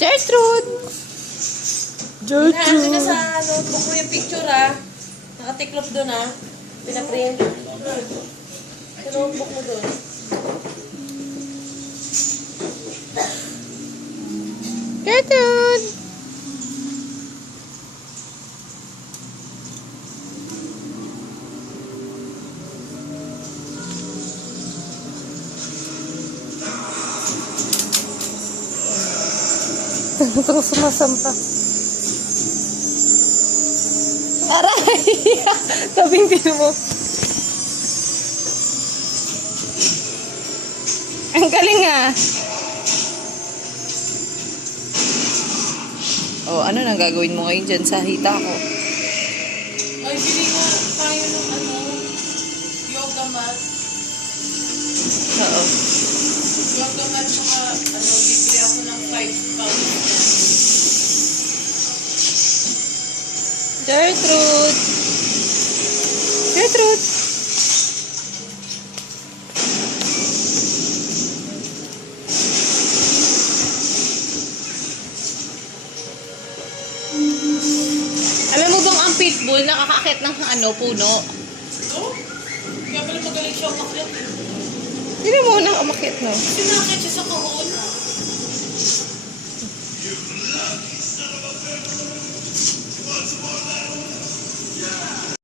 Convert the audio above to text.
Gertrude! Nandun na sa notebook mo yung picture Nakatiklop doon Pinaprint. Sa notebook mo doon. Gertrude! Ito sumasampa. Aray! Tabing din mo. Ang galing Oh, ano nang gagawin mo ngayon dyan sa hita ko? Ay, bili nga tayo ng yoga mat. Oo. Yoga mat saka bibili ako ng 5 pounds. Gertrude! Gertrude! Alam mo bang ang pitbull nakakaakit ng puno? Ito? Kaya pala magaling siya umakyat. Hindi mo nang umakit, no? Sinakit siya sa kahon.